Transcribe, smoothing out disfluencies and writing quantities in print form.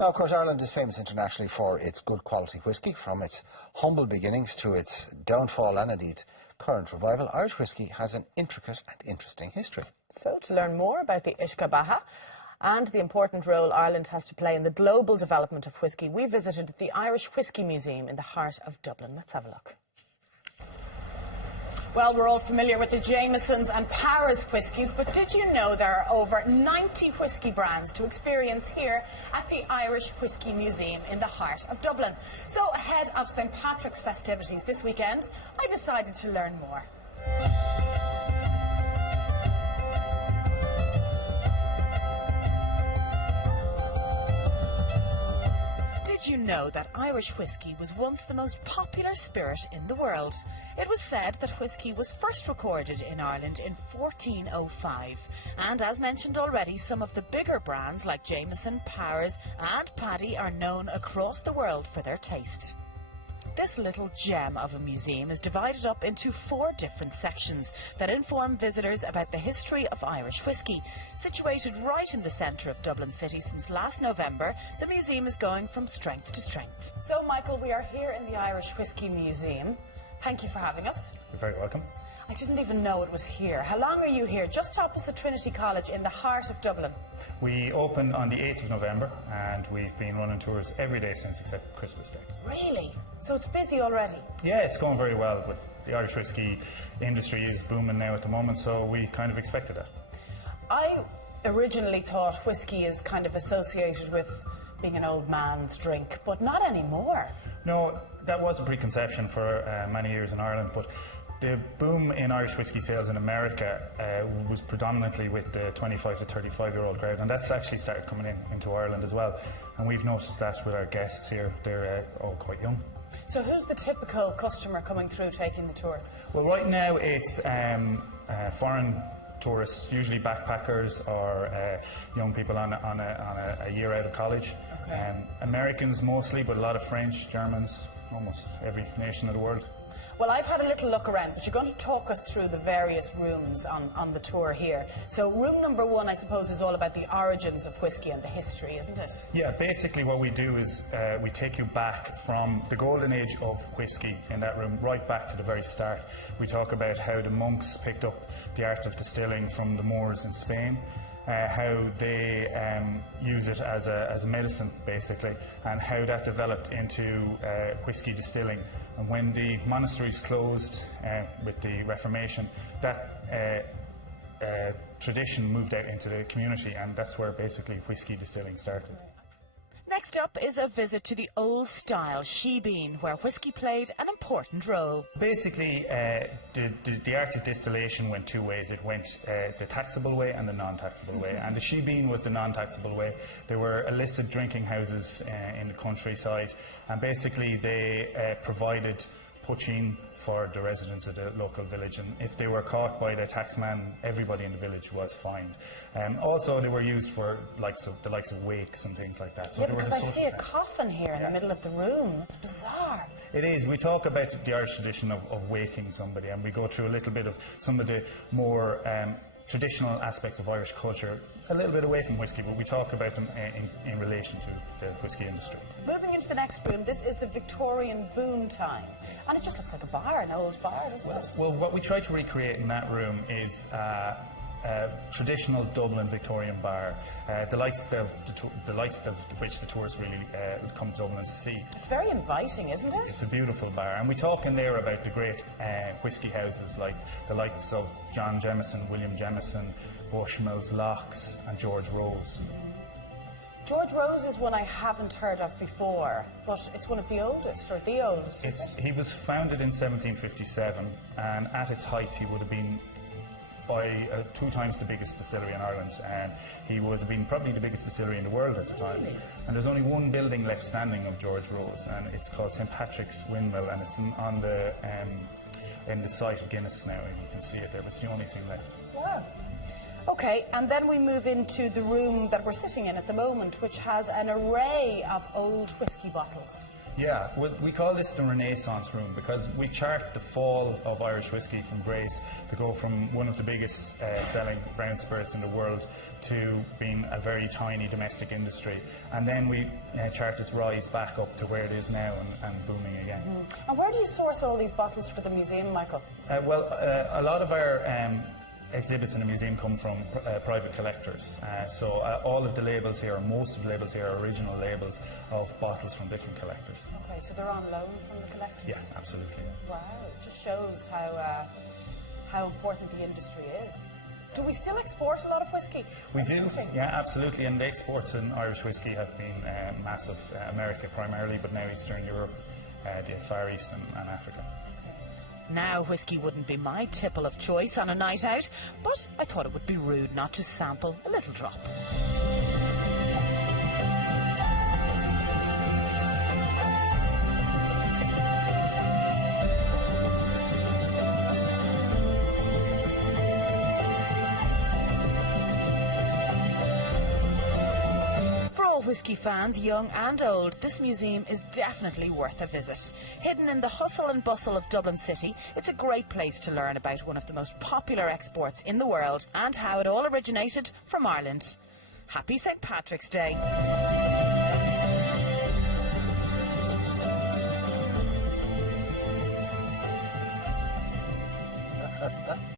Now, of course, Ireland is famous internationally for its good quality whisky. From its humble beginnings to its downfall and indeed current revival, Irish whisky has an intricate and interesting history. So, to learn more about the Ishkabaha and the important role Ireland has to play in the global development of whisky, we visited the Irish Whisky Museum in the heart of Dublin. Let's have a look. Well, we're all familiar with the Jamesons and Powers whiskies, but did you know there are over 90 whisky brands to experience here at the Irish Whisky Museum in the heart of Dublin? So ahead of St. Patrick's festivities this weekend, I decided to learn more. Did you know that Irish whisky was once the most popular spirit in the world? It was said that whisky was first recorded in Ireland in 1405. And as mentioned already, some of the bigger brands like Jameson, Powers and Paddy are known across the world for their taste. This little gem of a museum is divided up into 4 different sections that inform visitors about the history of Irish whisky. Situated right in the centre of Dublin City since last November, the museum is going from strength to strength. So, Michael, we are here in the Irish Whisky Museum. Thank you for having us. You're very welcome. I didn't even know it was here. How long are you here? Just opposite Trinity College in the heart of Dublin. We opened on the 8th of November and we've been running tours every day since except Christmas Day. Really? So it's busy already? Yeah, it's going very well, but the Irish whisky industry is booming now at the moment, so we kind of expected it. I originally thought whisky is kind of associated with being an old man's drink, but not anymore. No, that was a preconception for many years in Ireland, but the boom in Irish whisky sales in America was predominantly with the 25 to 35-year-old crowd, and that's actually started coming into Ireland as well. And we've noticed that with our guests here, they're all quite young. So who's the typical customer coming through taking the tour? Well, right now it's foreign tourists, usually backpackers or young people on a year out of college. Okay. Americans mostly, but a lot of French, Germans, almost every nation of the world. Well, I've had a little look around, but you're going to talk us through the various rooms on the tour here. So room number 1, I suppose, is all about the origins of whisky and the history, isn't it? Yeah, basically what we do is we take you back from the golden age of whisky in that room, right back to the very start. We talk about how the monks picked up the art of distilling from the Moors in Spain, how they use it as a medicine, basically, and how that developed into whisky distilling. And when the monasteries closed with the Reformation, that tradition moved out into the community, and that's where basically whisky distilling started. Next up is a visit to the old-style shebeen, where whisky played an important role. Basically, the art of distillation went 2 ways. It went the taxable way and the non-taxable way. And the shebeen was the non-taxable way. There were illicit drinking houses in the countryside, and basically they provided poaching for the residents of the local village, and if they were caught by the taxman, everybody in the village was fined. Also, they were used for the likes of wakes and things like that. So yeah, because I see a coffin here in the middle of the room. It's bizarre. It is. We talk about the Irish tradition of waking somebody, and we go through a little bit of some of the more traditional aspects of Irish culture, a little bit away from whisky, but we talk about them in relation to the whisky industry. Moving into the next room, this is the Victorian boom time, and it just looks like a bar, an old bar, doesn't it? Well, what we try to recreate in that room is a traditional Dublin Victorian bar, the likes of which the tourists really come to Dublin to see. It's very inviting, isn't it? It's a beautiful bar, and we talk in there about the great whisky houses like the likes of John Jameson, William Jameson, Bushmills, Locks and George Rose. George Rose is one I haven't heard of before, but it's one of the oldest, or the oldest, He was founded in 1757, and at its height he would have been by 2 times the biggest distillery in Ireland, and he would have been probably the biggest distillery in the world at the time. Really? And there's only one building left standing of George Rose, and it's called St. Patrick's Windmill, and it's on the in the site of Guinness now, and you can see it there. It's the only thing left. Wow. Okay, and then we move into the room that we're sitting in at the moment, which has an array of old whisky bottles. Yeah, we call this the Renaissance room because we chart the fall of Irish whiskey from grace to go from one of the biggest selling brown spirits in the world to being a very tiny domestic industry. And then we chart its rise back up to where it is now and booming again. And where do you source all these bottles for the museum, Michael? Well, a lot of our exhibits in the museum come from private collectors. So all of the labels here, or most of the labels here, are original labels of bottles from different collectors. Okay, so they're on loan from the collectors? Yeah, absolutely. Wow, it just shows how important the industry is. Do we still export a lot of whiskey? We do, yeah, absolutely. And the exports in Irish whiskey have been massive. America primarily, but now Eastern Europe, the Far East and Africa. Now, whiskey wouldn't be my tipple of choice on a night out, but I thought it would be rude not to sample a little drop. Whiskey fans, young and old, this museum is definitely worth a visit. Hidden in the hustle and bustle of Dublin City, it's a great place to learn about one of the most popular exports in the world and how it all originated from Ireland. Happy St. Patrick's Day.